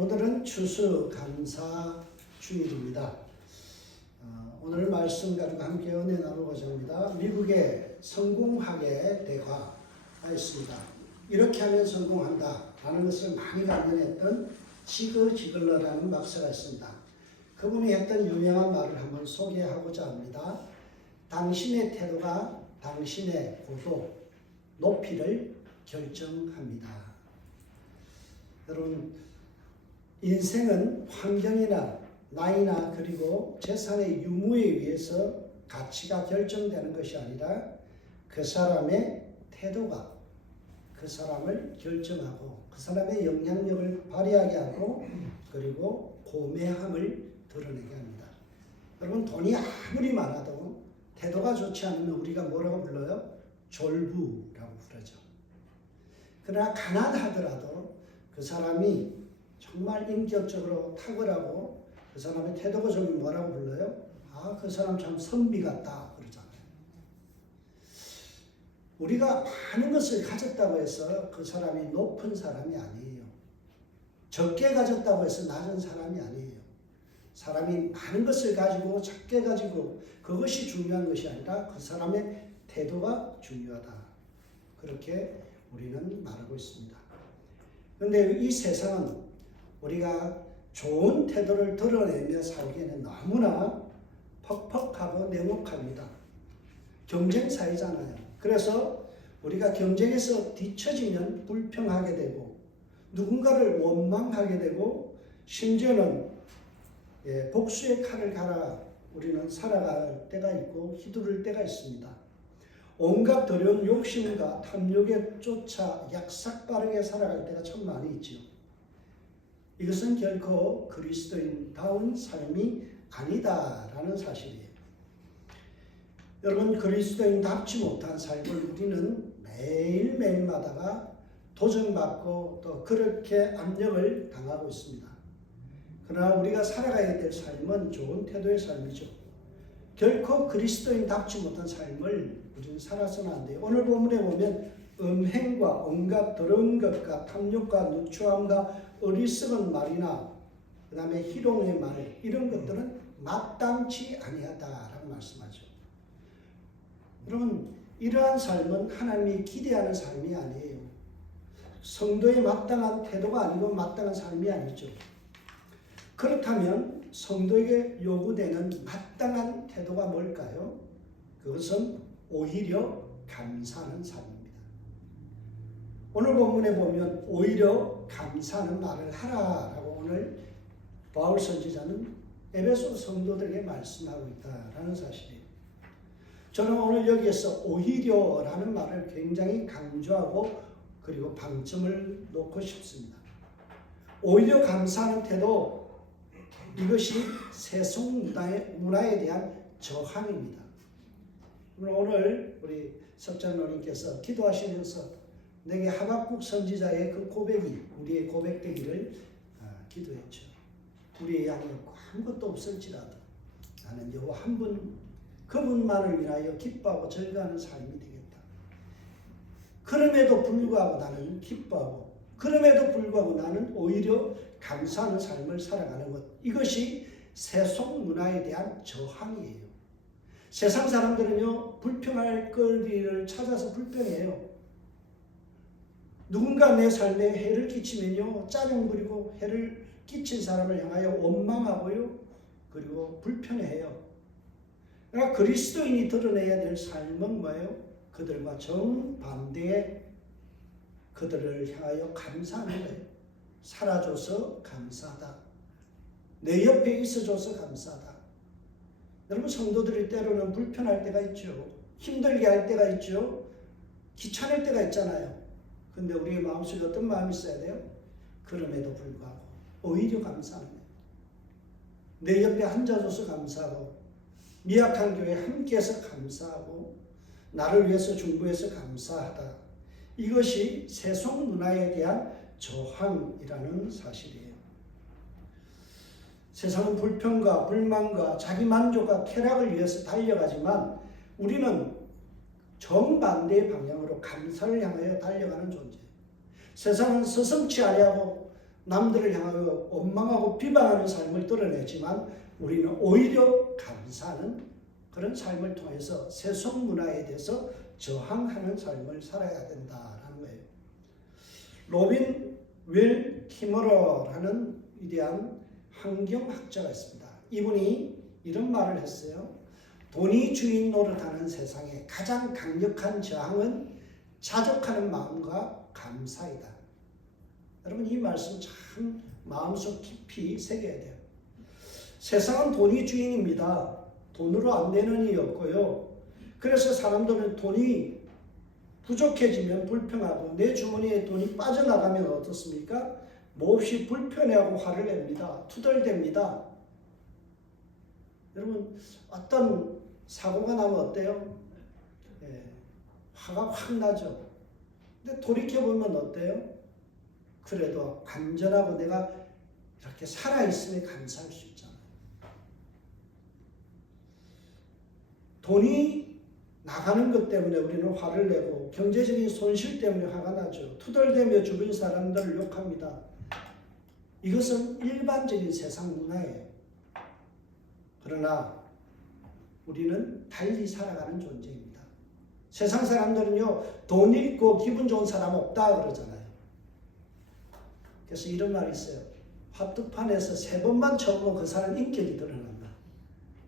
오늘은 추수감사 주일입니다. 오늘 말씀 가지고 함께 은혜 나누고자 합니다. 미국의 성공학의 대화가 있습니다. 이렇게 하면 성공한다 라는 것을 많이 강연했던 지그 지글러라는 박사가 있습니다. 그분이 했던 유명한 말을 한번 소개하고자 합니다. 당신의 태도가 당신의 고도, 높이를 결정합니다. 여러분, 인생은 환경이나 나이나 그리고 재산의 유무에 의해서 가치가 결정되는 것이 아니라 그 사람의 태도가 그 사람을 결정하고 그 사람의 영향력을 발휘하게 하고 그리고 고매함을 드러내게 합니다. 여러분, 돈이 아무리 많아도 태도가 좋지 않으면 우리가 뭐라고 불러요? 졸부라고 부르죠. 그러나 가난하더라도 그 사람이 정말 인격적으로 탁월하고 그 사람의 태도가 좋으면 뭐라고 불러요? 아, 그 사람 참 선비 같다 그러잖아요. 우리가 많은 것을 가졌다고 해서 그 사람이 높은 사람이 아니에요. 적게 가졌다고 해서 낮은 사람이 아니에요. 사람이 많은 것을 가지고 작게 가지고 그것이 중요한 것이 아니라 그 사람의 태도가 중요하다. 그렇게 우리는 말하고 있습니다. 그런데 이 세상은 우리가 좋은 태도를 드러내며 살기에는 너무나 퍽퍽하고 냉혹합니다. 경쟁사회잖아요. 그래서 우리가 경쟁에서 뒤처지면 불평하게 되고 누군가를 원망하게 되고 심지어는 복수의 칼을 갈아 우리는 살아갈 때가 있고 휘두를 때가 있습니다. 온갖 더러운 욕심과 탐욕에 쫓아 약삭빠르게 살아갈 때가 참 많이 있죠. 이것은 결코 그리스도인다운 삶이 아니다라는 사실이에요. 여러분, 그리스도인답지 못한 삶을 우리는 매일매일마다가 도전받고 또 그렇게 압력을 당하고 있습니다. 그러나 우리가 살아가야 될 삶은 좋은 태도의 삶이죠. 결코 그리스도인답지 못한 삶을 우리는 살아서는 안 돼요. 오늘 본문에 보면 음행과 온갖 더러운 것과 탐욕과 누추함과 어리석은 말이나 그 다음에 희롱의 말 이런 것들은 마땅치 아니하다라고 말씀하죠. 여러분, 이러한 삶은 하나님이 기대하는 삶이 아니에요. 성도의 마땅한 태도가 아니고 마땅한 삶이 아니죠. 그렇다면 성도에게 요구되는 마땅한 태도가 뭘까요? 그것은 오히려 감사하는 삶입니다. 오늘 본문에 보면 오히려 감사하는 말을 하라라고 오늘 바울 선지자는 에베소 성도들에게 말씀하고 있다라는 사실이에요. 저는 오늘 여기에서 오히려라는 말을 굉장히 강조하고 그리고 방점을 놓고 싶습니다. 오히려 감사하는 태도, 이것이 세속 문화에 대한 저항입니다. 오늘 우리 석장로님께서 기도하시면서 내게 하박국 선지자의 그 고백이 우리의 고백되기를 기도했죠. 우리의 양이 없고 아무것도 없을지라도 나는 여호와 한 분 그분만을 위하여 기뻐하고 즐거워하는 삶이 되겠다. 그럼에도 불구하고 나는 기뻐하고 그럼에도 불구하고 나는 오히려 감사하는 삶을 살아가는 것, 이것이 세속 문화에 대한 저항이에요. 세상 사람들은요, 불평할 거리를 찾아서 불평해요. 누군가 내 삶에 해를 끼치면요, 짜증 부리고 해를 끼친 사람을 향하여 원망하고요, 그리고 불편해해요. 그러니까 그리스도인이 드러내야 될 삶은 뭐예요? 그들과 정반대의 그들을 향하여 감사하는 거예요. 살아줘서 감사하다. 내 옆에 있어줘서 감사하다. 여러분, 성도들이 때로는 불편할 때가 있죠. 힘들게 할 때가 있죠. 귀찮을 때가 있잖아요. 근데 우리의 마음속에 어떤 마음이 있어야 돼요? 그럼에도 불구하고 오히려 감사하는 거예요. 내 옆에 앉아줘서 감사하고 미약한 교회에 함께해서 감사하고 나를 위해서 중보해서 감사하다. 이것이 세속 문화에 대한 저항이라는 사실이에요. 세상은 불평과 불만과 자기 만족과 쾌락을 위해서 달려가지만 우리는 정반대의 방향으로 감사를 향하여 달려가는 존재예요. 세상은 서슴지 아니하고 남들을 향하여 원망하고 비방하는 삶을 드러내지만 우리는 오히려 감사하는 그런 삶을 통해서 세속 문화에 대해서 저항하는 삶을 살아야 된다라는 거예요. 로빈 윌 키머러라는 위대한 환경학자가 있습니다. 이분이 이런 말을 했어요. 돈이 주인 노릇하는 세상에 가장 강력한 저항은 자족하는 마음과 감사이다. 여러분 이 말씀 참 마음속 깊이 새겨야 돼요. 세상은 돈이 주인입니다. 돈으로 안 되는 일이 없고요. 그래서 사람들은 돈이 부족해지면 불평하고 내 주머니에 돈이 빠져나가면 어떻습니까? 몹시 불편해하고 화를 냅니다. 투덜댑니다. 여러분 어떤 사고가 나면 어때요? 화가 확 나죠. 근데 돌이켜보면 어때요? 그래도 안전하고 내가 이렇게 살아있음에 감사할 수 있잖아요. 돈이 나가는 것 때문에 우리는 화를 내고 경제적인 손실 때문에 화가 나죠. 투덜대며 주변 사람들을 욕합니다. 이것은 일반적인 세상 문화예요. 그러나 우리는 달리 살아가는 존재입니다. 세상 사람들은요, 돈 있고 기분 좋은 사람 없다 그러잖아요. 그래서 이런 말이 있어요. 화투판에서 3번만 쳐보면 그 사람 인격이 드러난다.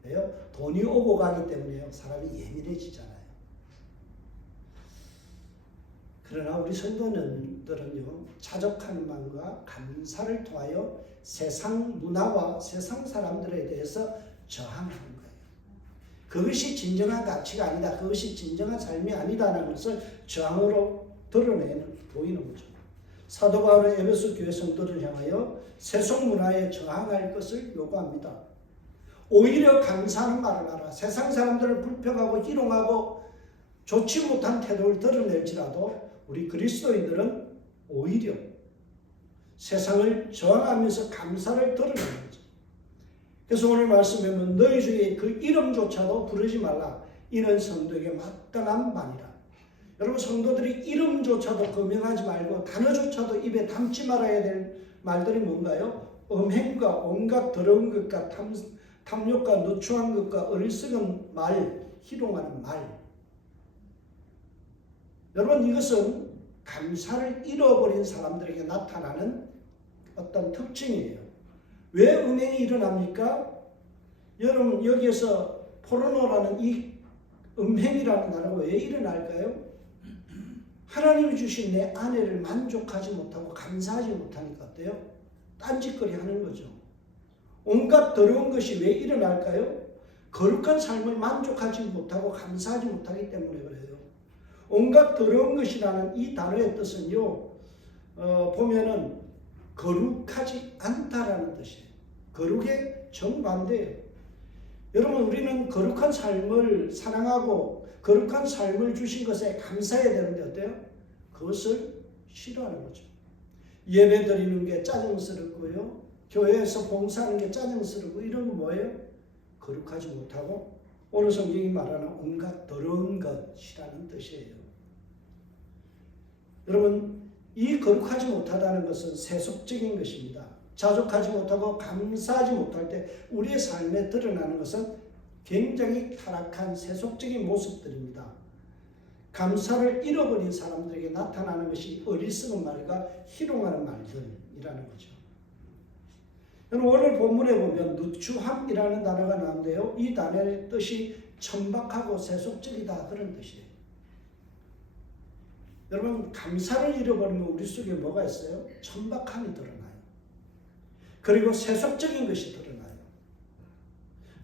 왜요? 돈이 오고 가기 때문에요. 사람이 예민해지잖아요. 그러나 우리 성도님들은요, 자족하는 마음과 감사를 통하여 세상 문화와 세상 사람들에 대해서 저항하는 거예요. 그것이 진정한 가치가 아니다. 그것이 진정한 삶이 아니다라는 것을 저항으로 드러내는, 보이는 거죠. 사도 바울은 에베소 교회 성도를 향하여 세속 문화에 저항할 것을 요구합니다. 오히려 감사하는 말을 하라. 세상 사람들을 불평하고 희롱하고 좋지 못한 태도를 드러낼지라도 우리 그리스도인들은 오히려 세상을 저항하면서 감사를 드러내는 거죠. 그래서 오늘 말씀에 보면 너희 중에 그 이름조차도 부르지 말라. 이는 성도에게 마땅한 말이라. 여러분 성도들이 이름조차도 거명하지 말고 단어조차도 입에 담지 말아야 될 말들이 뭔가요? 음행과 온갖 더러운 것과 탐욕과 누추한 것과 어리석은 말, 희롱하는 말. 여러분 이것은 감사를 잃어버린 사람들에게 나타나는 어떤 특징이에요. 왜 음행이 일어납니까? 여러분 여기에서 포르노라는 이 음행이라는 단어가 왜 일어날까요? 하나님이 주신 내 아내를 만족하지 못하고 감사하지 못하니까 어때요? 딴짓거리 하는 거죠. 온갖 더러운 것이 왜 일어날까요? 거룩한 삶을 만족하지 못하고 감사하지 못하기 때문에 그래요. 온갖 더러운 것이라는 이 단어의 뜻은요, 보면은 거룩하지 않다라는 뜻이에요. 거룩의 정반대예요. 여러분 우리는 거룩한 삶을 사랑하고 거룩한 삶을 주신 것에 감사해야 되는데 어때요? 그것을 싫어하는 거죠. 예배 드리는 게 짜증스럽고요. 교회에서 봉사하는 게 짜증스럽고 이런 거 뭐예요? 거룩하지 못하고 오늘 성경이 말하는 온갖 더러운 것이라는 뜻이에요. 여러분 이 거룩하지 못하다는 것은 세속적인 것입니다. 자족하지 못하고 감사하지 못할 때 우리의 삶에 드러나는 것은 굉장히 타락한 세속적인 모습들입니다. 감사를 잃어버린 사람들에게 나타나는 것이 어리석은 말과 희롱하는 말들이라는 거죠. 오늘 본문에 보면 누추함이라는 단어가 나오는데요. 이 단어의 뜻이 천박하고 세속적이다 그런 뜻이에요. 여러분 감사를 잃어버리면 우리 속에 뭐가 있어요? 천박함이 드러나요. 그리고 세속적인 것이 드러나요.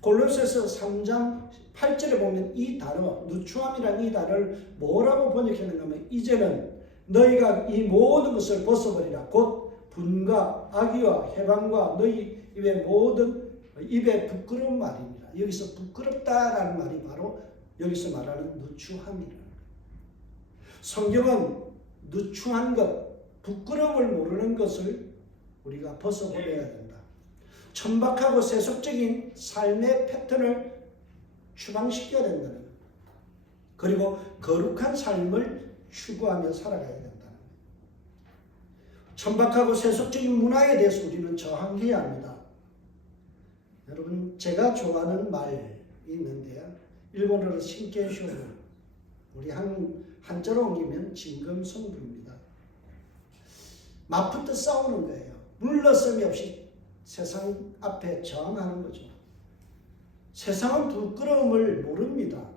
골로새서 3장 8절에 보면 이 단어 누추함이라는 이 단어를 뭐라고 번역했는가 하면 이제는 너희가 이 모든 것을 벗어버리라. 곧 분과 악의와 해방과 너희 입의 모든 입에 부끄러운 말입니다. 여기서 부끄럽다라는 말이 바로 여기서 말하는 누추함이라는 거예요. 성경은 누추한 것, 부끄러움을 모르는 것을 우리가 벗어버려야 된다. 천박하고 세속적인 삶의 패턴을 추방시켜야 된다는 거예요. 그리고 거룩한 삶을 추구하며 살아가야 된다는 거예요. 천박하고 세속적인 문화에 대해서 우리는 저항해야 합니다. 여러분, 제가 좋아하는 말이 있는데요. 일본어로 신케쇼, 우리 한자로 옮기면 진검승부입니다. 맞붙어 싸우는 거예요. 물러섬이 없이 세상 앞에 저항하는 거죠. 세상은 부끄러움을 모릅니다.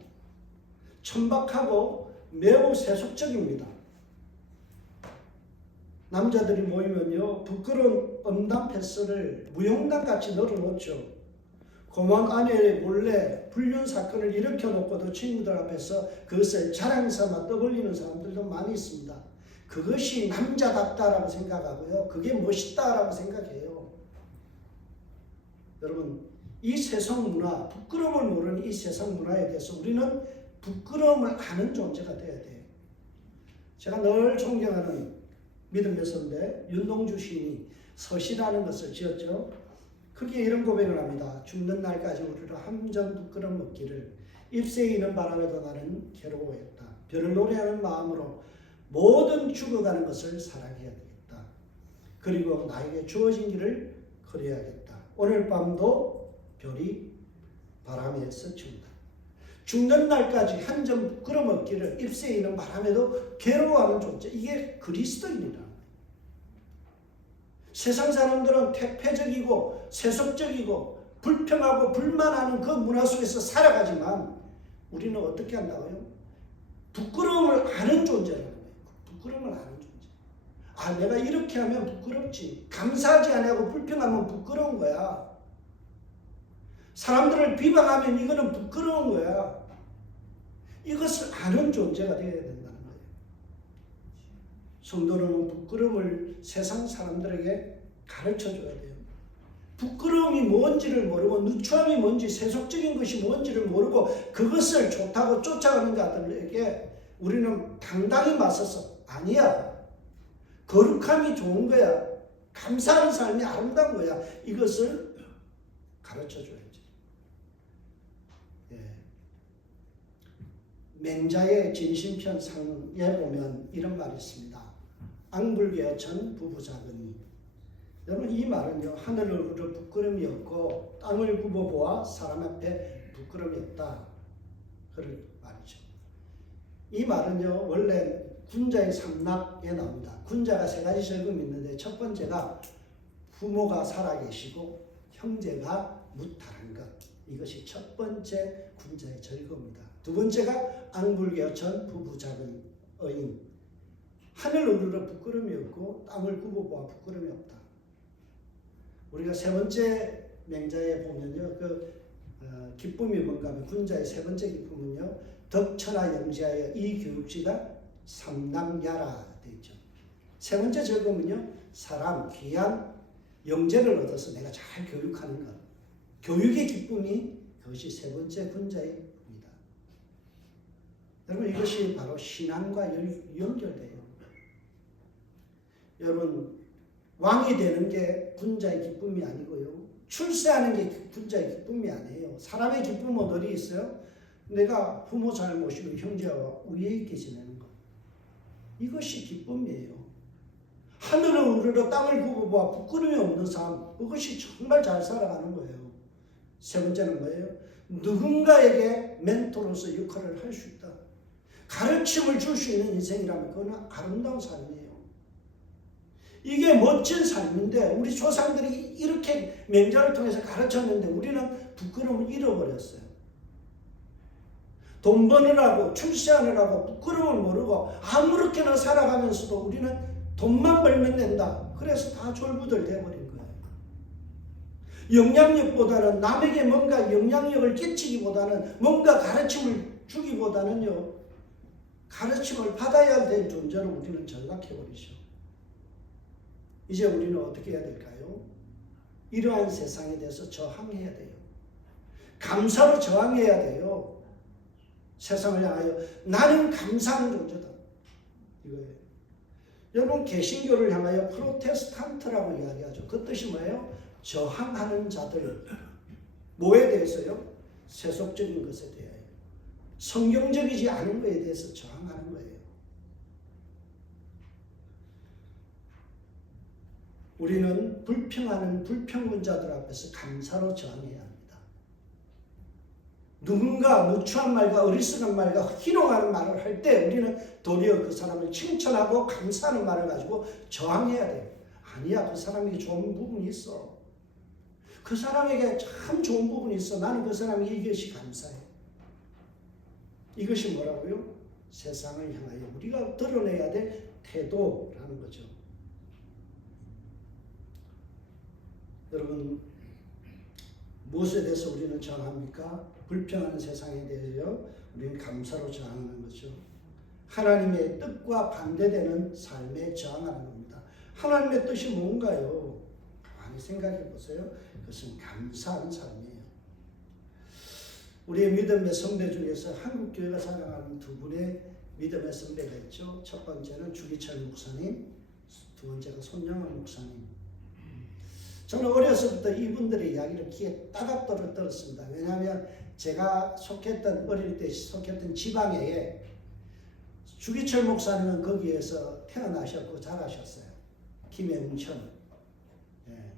천박하고 매우 세속적입니다. 남자들이 모이면요, 부끄러운 음담 패스를 무용담같이 널어놓죠. 고만 아내의 몰래 불륜 사건을 일으켜놓고도 친구들 앞에서 그것을 자랑삼아 떠벌리는 사람들도 많이 있습니다. 그것이 남자답다라고 생각하고요, 그게 멋있다라고 생각해요. 여러분, 이 세상 문화, 부끄러움을 모르는 이 세상 문화에 대해서 우리는 부끄러움을 아는 존재가 되어야 돼요. 제가 늘 존경하는 믿음의 선배 윤동주 시인이 서시라는 것을 지었죠. 크게 이런 고백을 합니다. 죽는 날까지 우리로 한 점 부끄럼 없기를, 잎새 이는 바람에도 나는 괴로워했다. 별을 노래하는 마음으로 모든 죽어가는 것을 사랑해야 되겠다. 그리고 나에게 주어진 길을 걸어야겠다. 오늘 밤도 별이 바람에 스친다. 죽는 날까지 한 점 부끄럼 없기를, 잎새 이는 바람에도 괴로워하는 존재, 이게 그리스도인이다. 세상 사람들은 퇴폐적이고 세속적이고 불평하고 불만하는 그 문화 속에서 살아가지만 우리는 어떻게 한다고요? 부끄러움을 아는 존재라는 거예요. 부끄러움을 아는 존재. 아, 내가 이렇게 하면 부끄럽지. 감사하지 않고 불평하면 부끄러운 거야. 사람들을 비방하면 이거는 부끄러운 거야. 이것을 아는 존재가 되어야 된다는 거예요. 성도는 부끄러움을 세상 사람들에게 가르쳐줘야 돼요. 부끄러움이 뭔지를 모르고 누추함이 뭔지, 세속적인 것이 뭔지를 모르고 그것을 좋다고 쫓아가는 자들에게 우리는 당당히 맞서서 아니야, 거룩함이 좋은 거야, 감사하는 삶이 아름다운 거야, 이것을 가르쳐줘야지. 맹자의 진심편 상에 보면 이런 말이 있습니다. 앙불개어천 부부작으니. 여러분, 이 말은요, 하늘을 우러 부끄러움이 없고 땅을 굽어보아 사람 앞에 부끄러움이 없다, 그런 말이죠. 이 말은요, 원래 군자의 삼락에 나옵니다. 군자가 세 가지 절금이 있는데, 첫 번째가 부모가 살아계시고 형제가 무탈한 것, 이것이 첫 번째 군자의 절금입니다. 두 번째가 앙불개어천 부부작은 어인, 하늘을 우러러 부끄러움이 없고 땅을 굽어보아 부끄러움이 없다. 우리가 세 번째 맹자에 보면요, 기쁨이 뭔가 하면 군자의 세 번째 기쁨은요, 덕천하 영지하여 이 교육지가 삼남야라 되어 있죠. 세 번째 절금은요, 사람 귀한 영재를 얻어서 내가 잘 교육하는 것, 교육의 기쁨이, 그것이 세 번째 군자의 기쁨이다. 여러분, 이것이 바로 신앙과 연결돼요. 여러분, 왕이 되는 게 군자의 기쁨이 아니고요, 출세하는 게 군자의 기쁨이 아니에요. 사람의 기쁨은 어디 있어요? 내가 부모 잘 모시고 형제와 위에 있게 지내는 것, 이것이 기쁨이에요. 하늘을 우러러 땅을 굽어보아 부끄러움이 없는 삶, 그것이 정말 잘 살아가는 거예요. 세 번째는 뭐예요? 누군가에게 멘토로서 역할을 할 수 있다. 가르침을 줄 수 있는 인생이라면 그거는 아름다운 삶이에요. 이게 멋진 삶인데, 우리 조상들이 이렇게 맹자를 통해서 가르쳤는데 우리는 부끄러움을 잃어버렸어요. 돈 버느라고 출세하느라고 부끄러움을 모르고 아무렇게나 살아가면서도 우리는 돈만 벌면 된다, 그래서 다 졸부들 되어버린 거예요. 영향력보다는, 남에게 뭔가 영향력을 끼치기보다는, 뭔가 가르침을 주기보다는요, 가르침을 받아야 될 존재로 우리는 전락해버리죠. 이제 우리는 어떻게 해야 될까요? 이러한 세상에 대해서 저항해야 돼요. 감사로 저항해야 돼요. 세상을 향하여 나는 감사하는 존재다, 이거예요. 여러분, 개신교를 향하여 프로테스탄트라고 이야기하죠. 그 뜻이 뭐예요? 저항하는 자들. 뭐에 대해서요? 세속적인 것에 대하여, 성경적이지 않은 것에 대해서 저항하는 거예요. 우리는 불평하는 불평문자들 앞에서 감사로 저항해야 합니다. 누군가 누추한 말과 어리석은 말과 희롱하는 말을 할 때 우리는 도리어 그 사람을 칭찬하고 감사하는 말을 가지고 저항해야 돼요. 아니야, 그 사람에게 좋은 부분이 있어. 그 사람에게 참 좋은 부분이 있어. 나는 그 사람에게 이것이 감사해. 이것이 뭐라고요? 세상을 향하여 우리가 드러내야 될 태도라는 거죠. 여러분, 무엇에 대해서 우리는 저항합니까? 불평하는 세상에 대하여 우리는 감사로 저항하는 거죠. 하나님의 뜻과 반대되는 삶에 저항하는 겁니다. 하나님의 뜻이 뭔가요? 가만히 생각해 보세요. 그것은 감사하는 삶이에요. 우리의 믿음의 선배 중에서 한국교회가 사랑하는 두 분의 믿음의 선배가 있죠. 첫 번째는 주기철 목사님, 두 번째가 손영원 목사님. 저는 어려서부터 이분들의 이야기를 귀에 따갑도록 들었습니다. 왜냐하면 제가 어릴 때 속했던 지방에 주기철 목사님은 거기에서 태어나셨고 자라셨어요. 김해웅천. 예.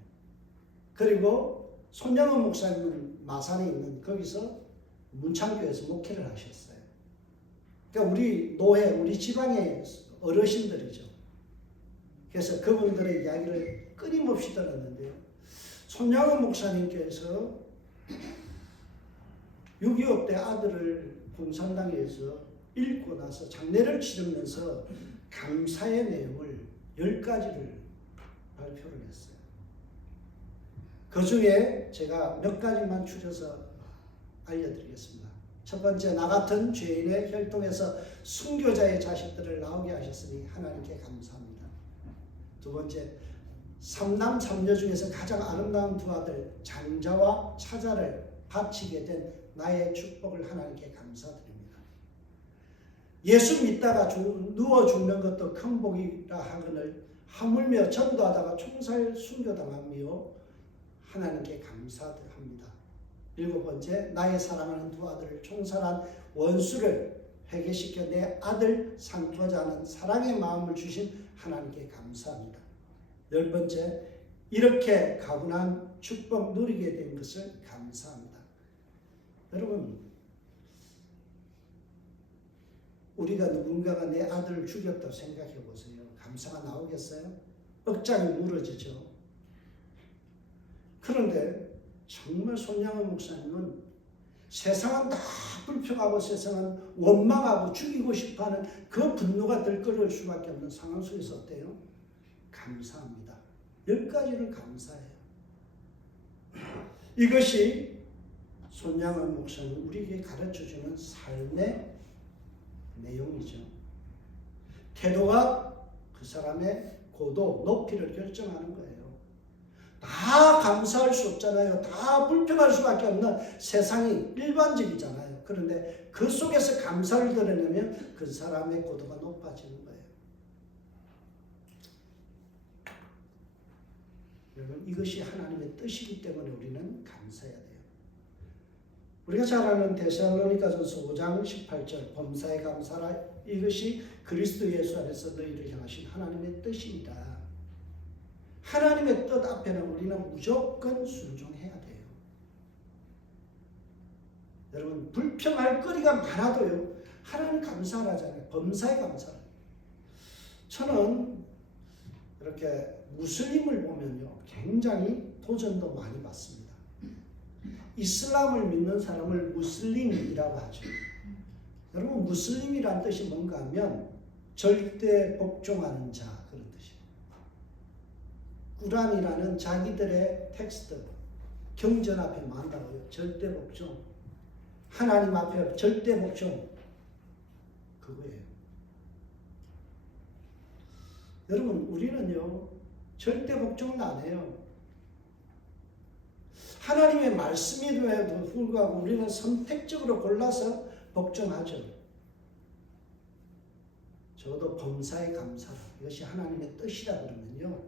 그리고 손영원 목사님은 마산에 있는 거기서 문창교에서 목회를 하셨어요. 그러니까 우리 노회, 우리 지방의 어르신들이죠. 그래서 그분들의 이야기를 끊임없이 들었는데요. 손영원 목사님께서 6.25 때 아들을 공산당에서 잃고 나서 장례를 치르면서 감사의 내용을 10가지를 발표를 했어요. 그 중에 제가 몇 가지만 추려서 알려드리겠습니다. 첫 번째, 나 같은 죄인의 혈통에서 순교자의 자식들을 나오게 하셨으니 하나님께 감사합니다. 두 번째, 삼남 삼녀 중에서 가장 아름다운 두 아들 장자와 차자를 바치게 된 나의 축복을 하나님께 감사드립니다. 예수 믿다가 누워 죽는 것도 큰 복이라 하거늘 하물며 전도하다가 총살 순교당하며 하나님께 감사합니다. 일곱 번째, 나의 사랑하는 두 아들을 총살한 원수를 회개시켜 내 아들 삼고자 하는 사랑의 마음을 주신 하나님께 감사합니다. 열 번째, 이렇게 가분한 축복 누리게 된 것을 감사합니다. 여러분, 우리가 누군가가 내 아들을 죽였다고 생각해 보세요. 감사가 나오겠어요? 억장이 무너지죠. 그런데 정말 손양원 목사님은 세상은 다 불평하고 세상은 원망하고 죽이고 싶어하는 그 분노가 들끓을 수밖에 없는 상황 속에서 어때요? 감사합니다. 10가지를 감사해요. 이것이 손양원 목사님 우리에게 가르쳐주는 삶의 내용이죠. 태도가 그 사람의 고도, 높이를 결정하는 거예요. 다 감사할 수 없잖아요. 다 불평할 수밖에 없는 세상이 일반적이잖아요. 그런데 그 속에서 감사를 드러내면 그 사람의 고도가 높아지는 거예요. 여러분, 이것이 하나님의 뜻이기 때문에 우리는 감사해야 돼요. 우리가 잘 아는 데살로니가전서 5장 18절 범사에 감사라, 이것이 그리스도 예수 안에서 너희를 향하신 하나님의 뜻입니다. 하나님의 뜻 앞에는 우리는 무조건 순종해야 돼요. 여러분, 불평할 거리가 많아도요, 하나님 감사하잖아요. 범사에 감사해요. 저는 이렇게 무슬림을 보면요, 굉장히 도전도 많이 받습니다. 이슬람을 믿는 사람을 무슬림이라고 하죠. 여러분, 무슬림이란 뜻이 뭔가 하면 절대 복종하는 자, 그런 뜻이에요. 꾸란이라는 자기들의 텍스트, 경전 앞에 만다고요. 절대 복종. 하나님 앞에 절대 복종. 그거예요. 여러분, 우리는요, 절대 복종은 안 해요. 하나님의 말씀임에도 불구하고 우리는 선택적으로 골라서 복종하죠. 적어도 범사에 감사라, 이것이 하나님의 뜻이라 그러면요,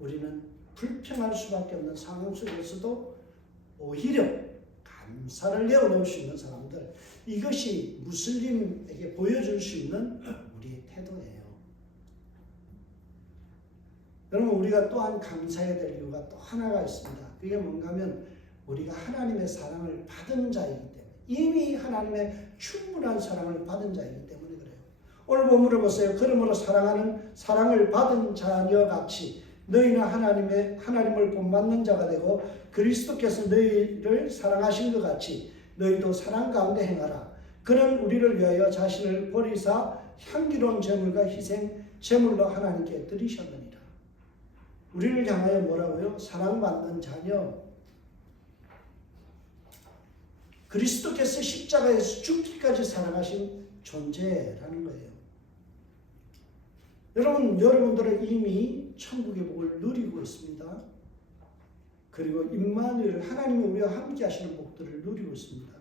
우리는 불평할 수밖에 없는 상황 속에서도 오히려 감사를 내어놓을 수 있는 사람들, 이것이 무슬림에게 보여줄 수 있는 우리의 태도예요. 여러분 우리가 또한 감사해야 될 이유가 또 하나가 있습니다. 그게 뭔가 하면 우리가 하나님의 사랑을 받은 자이기 때문에 이미 하나님의 충분한 사랑을 받은 자이기 때문에 그래요. 오늘 본문을 보세요. 그러므로 사랑을 받은 자녀같이 너희는 하나님을 본받는 자가 되고 그리스도께서 너희를 사랑하신 것 같이 너희도 사랑 가운데 행하라. 그는 우리를 위하여 자신을 버리사 향기로운 제물과 희생 제물로 하나님께 드리셨느니라. 우리를 향하여 뭐라고요? 사랑받는 자녀. 그리스도께서 십자가에서 죽기까지 사랑하신 존재라는 거예요. 여러분들은 이미 천국의 복을 누리고 있습니다. 그리고 임마누엘 하나님이 우리와 함께 하시는 복들을 누리고 있습니다.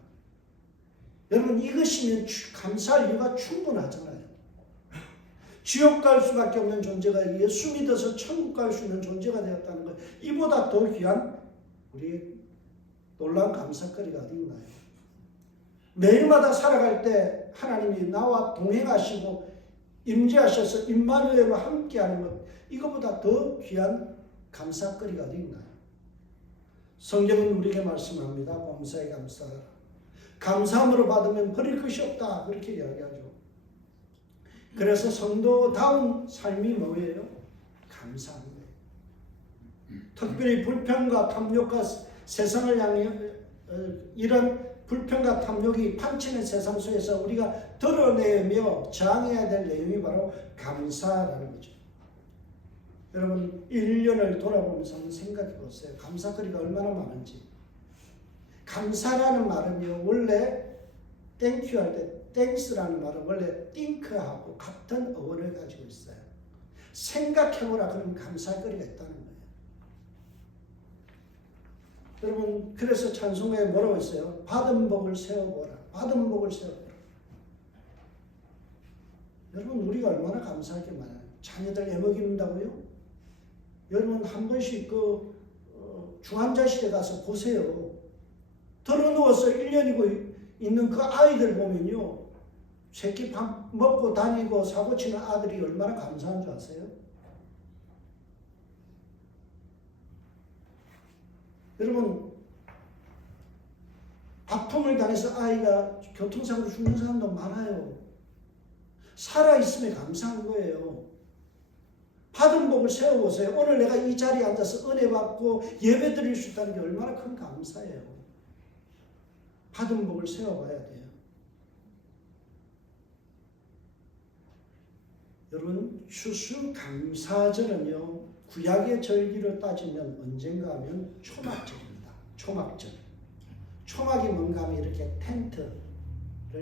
여러분 이것이면 감사할 이유가 충분하잖아요. 지옥 갈 수밖에 없는 존재가 예수 믿어서 천국 갈 수 있는 존재가 되었다는 것, 이보다 더 귀한 우리의 놀라운 감사거리가 어디 있나요? 매일마다 살아갈 때 하나님이 나와 동행하시고 임재하셔서 임마누엘과 함께하는 것, 이거보다 더 귀한 감사거리가 어디 있나요? 성경은 우리에게 말씀합니다. 범사에 감사하라. 감사함으로 받으면 버릴 것이 없다, 그렇게 이야기하죠. 그래서 성도다운 삶이 뭐예요? 감사하는 거예요. 특별히 불평과 탐욕과 세상을 향해 이런 불평과 탐욕이 판치는 세상 속에서 우리가 드러내며 저항해야 될 내용이 바로 감사라는 거죠. 여러분 1년을 돌아보면서 한번 생각해 보세요. 감사거리가 얼마나 많은지. 감사라는 말은요, 원래 땡큐 할 때 땡스라는 말은 원래 think하고 같은 어원을 가지고 있어요. 생각해보라, 그러면 감사거리가 있다는 거예요. 여러분 그래서 찬송가에 뭐라고 있어요? 받은 복을 세워보라. 받은 복을 세워보라. 여러분 우리가 얼마나 감사할 게 많아요. 자녀들 애먹이는다고요? 여러분 한 번씩 중환자실에 가서 보세요. 털어누워서 1년이고 있는 그 아이들 보면요, 새끼 밥 먹고 다니고 사고 치는 아들이 얼마나 감사한 줄 아세요? 여러분 아픔을 당해서 아이가 교통사고로 죽는 사람도 많아요. 살아있음에 감사한 거예요. 받은 복을 세워보세요. 오늘 내가 이 자리에 앉아서 은혜 받고 예배 드릴 수 있다는 게 얼마나 큰 감사예요. 받은 복을 세워봐야 돼요. 여러분 추수감사절은요, 구약의 절기로 따지면 언젠가 하면 초막절입니다. 초막절. 초막이 뭔가 하면 이렇게 텐트를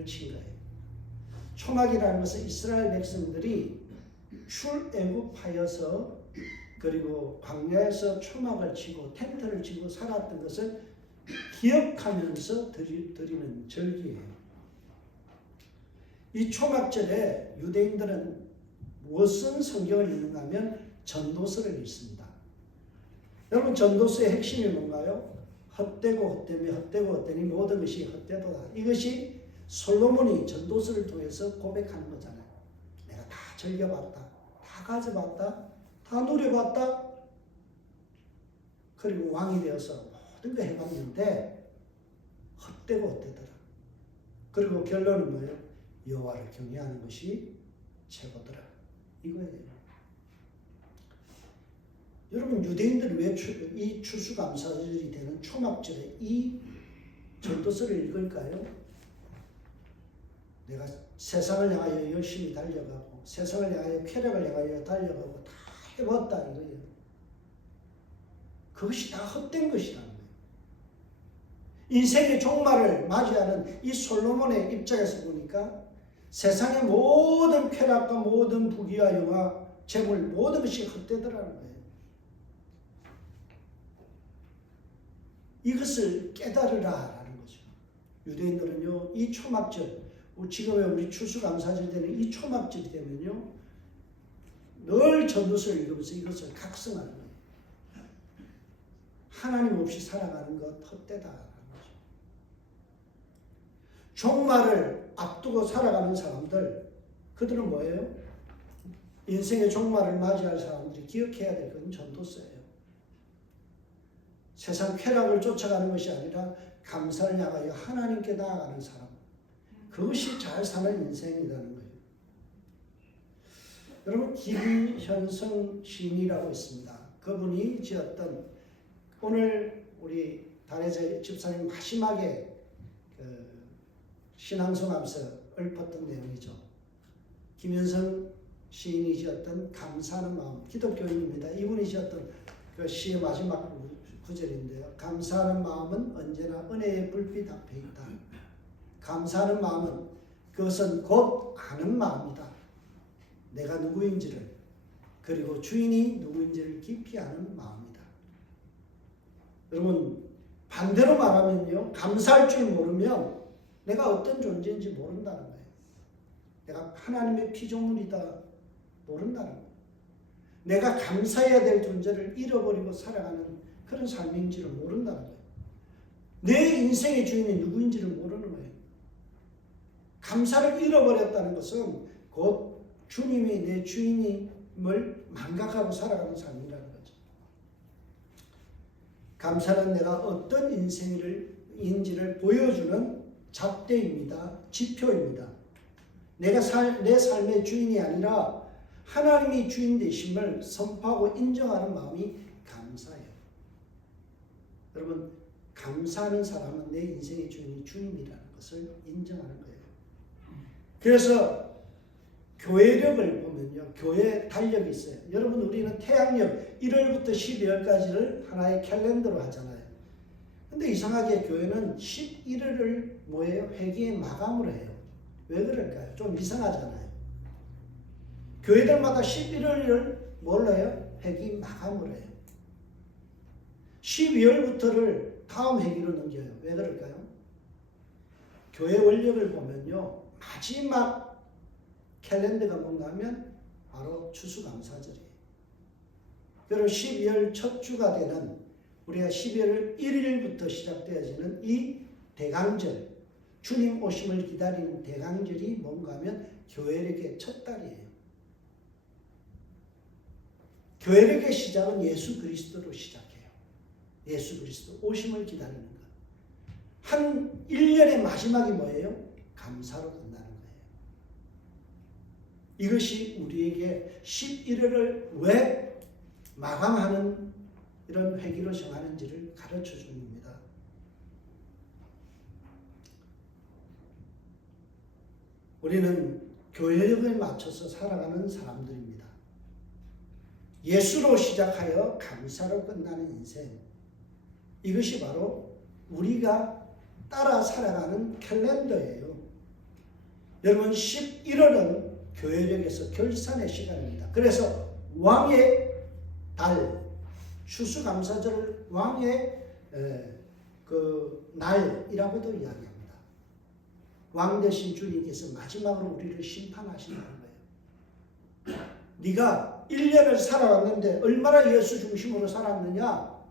친 거예요. 초막이라는 것은 이스라엘 백성들이 출애굽하여서 그리고 광야에서 초막을 치고 텐트를 치고 살았던 것을 기억하면서 드리는 절기예요. 이 초막절에 유대인들은 무슨 성경을 읽는가 하면 전도서를 읽습니다. 여러분 전도서의 핵심이 뭔가요? 헛되고 헛되며 헛되고 헛되니 모든 것이 헛되도다. 이것이 솔로몬이 전도서를 통해서 고백하는 거잖아요. 내가 다 즐겨봤다. 다 가져봤다. 다 누려봤다. 그리고 왕이 되어서 모든 거 해봤는데 헛되고 헛되더라. 그리고 결론은 뭐예요? 여호와를 경외하는 것이 최고더라. 이거예요. 여러분 유대인들이 왜 이 추수감사절이 되는 초막절에 이 전도서를 읽을까요? 내가 세상을 향하여 열심히 달려가고 세상을 향하여 쾌락을 향하여 달려가고 다 해봤다 이거예요. 그것이 다 헛된 것이라는 거예요. 인생의 종말을 맞이하는 이 솔로몬의 입장에서 보니까 세상의 모든 쾌락과 모든 부귀와 영화, 재물 모든 것이 헛되더라는 거예요. 이것을 깨달으라라는 거죠. 유대인들은요, 이 초막절, 지금의 우리 추수감사절 되는 이 초막절이 되면요, 늘 전도서를 읽으면서 이것을 각성하는 거예요. 하나님 없이 살아가는 것 헛되다라는 거죠. 종말을 앞두고 살아가는 사람들, 그들은 뭐예요? 인생의 종말을 맞이할 사람들이 기억해야 될 건 전도서예요. 세상 쾌락을 쫓아가는 것이 아니라 감사를 향하여 하나님께 나아가는 사람. 그것이 잘 사는 인생이라는 거예요. 여러분, 김현성 시인이라고 있습니다. 그분이 지었던, 오늘 우리 달혜자 집사님 마지막에 신앙송하면서 읊었던 내용이죠. 김현성 시인이 지었던 감사하는 마음, 기독교인입니다. 이분이 지었던 그 시의 마지막 구절인데요. 감사하는 마음은 언제나 은혜의 불빛 앞에 있다. 감사하는 마음은 그것은 곧 아는 마음이다. 내가 누구인지를, 그리고 주인이 누구인지를 깊이 아는 마음이다. 여러분, 반대로 말하면요, 감사할 줄 모르면 내가 어떤 존재인지 모른다는 거예요. 내가 하나님의 피조물이다 모른다는 거예요. 내가 감사해야 될 존재를 잃어버리고 살아가는 그런 삶인지를 모른다는 거예요. 내 인생의 주인이 누구인지를 모르는 거예요. 감사를 잃어버렸다는 것은 곧 주님이 내 주인임을 망각하고 살아가는 삶이라는 거죠. 감사는 내가 어떤 인생인지를 보여주는 잣대입니다. 지표입니다. 내가 내 삶의 주인이 아니라 하나님이 주인 되심을 선포하고 인정하는 마음이 감사예요. 여러분, 감사하는 사람은 내 인생의 주인이 주님이라는 것을 인정하는 거예요. 그래서 교회력을 보면요, 교회 달력이 있어요. 여러분, 우리는 태양력 1월부터 12월까지를 하나의 캘린더로 하잖아요. 근데 이상하게 교회는 11월을 뭐예요? 회개의 마감으로 해요. 왜 그럴까요? 좀 이상하잖아요. 교회들마다 11월을 뭘로 해요? 회개 마감으로 해요. 12월부터를 다음 회기로 넘겨요. 왜 그럴까요? 교회 원력을 보면요, 마지막 캘린더가 뭔가 하면 바로 추수감사절이에요. 여러분, 12월 첫 주가 되는 우리가 12월 1일부터 시작되어지는 이 대강절, 주님 오심을 기다리는 대강절이 뭔가 하면 교회력의 첫 달이에요. 교회력의 시작은 예수 그리스도로 시작해요. 예수 그리스도 오심을 기다리는 것. 한 1년의 마지막이 뭐예요? 감사로 끝나는 거예요. 이것이 우리에게 11월을 왜 마감하는 이런 회기로 정하는지를 가르쳐 줍니다. 우리는 교회력에 맞춰서 살아가는 사람들입니다. 예수로 시작하여 감사로 끝나는 인생. 이것이 바로 우리가 따라 살아가는 캘린더예요. 여러분, 11월은 교회력에서 결산의 시간입니다. 그래서 왕의 달, 추수감사절을 왕의 그 날이라고도 이야기합니다. 왕 되신 주님께서 마지막으로 우리를 심판하신다는 거예요. 네가 1년을 살아왔는데 얼마나 예수 중심으로 살았느냐?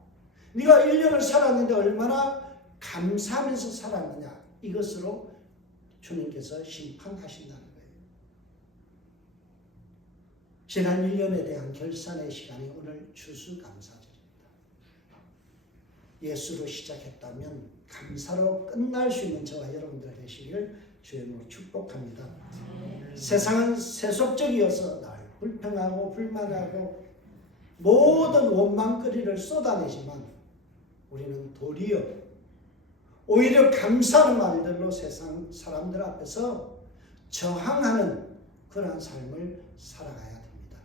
네가 1년을 살았는데 얼마나 감사하면서 살았느냐? 이것으로 주님께서 심판하신다는 거예요. 지난 1년에 대한 결산의 시간이 오늘 추수감사절입니다. 예수로 시작했다면 감사로 끝날 수 있는 저와 여러분들 되시길 주의 이름으로 축복합니다. 세상은 세속적이어서 날 불평하고 불만하고 모든 원망거리를 쏟아내지만 우리는 도리어 오히려 감사하는 말들로 세상 사람들 앞에서 저항하는 그러한 삶을 살아가야 됩니다.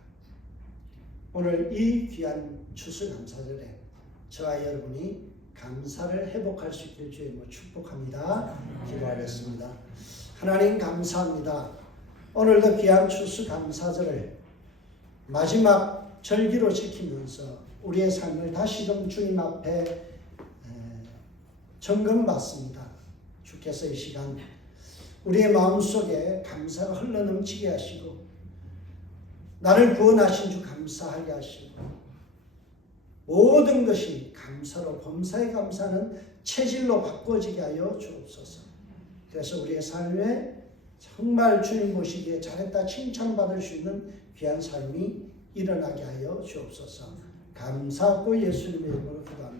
오늘 이 귀한 추수감사절에 저와 여러분이 감사를 회복할 수 있길 주의 이름으로 축복합니다. 기도하겠습니다. 하나님 감사합니다. 오늘도 귀한 추수감사절을 마지막 절기로 지키면서 우리의 삶을 다시금 주님 앞에 점검받습니다. 주께서 이 시간 우리의 마음속에 감사가 흘러넘치게 하시고 나를 구원하신 주 감사하게 하시고 모든 것이 감사로 범사에 감사하는 체질로 바꿔지게 하여 주옵소서. 그래서 우리의 삶에 정말 주님 보시기에 잘했다 칭찬받을 수 있는 귀한 삶이 일어나게 하여 주옵소서. 감사하고 예수님의 이름으로 기도합니다.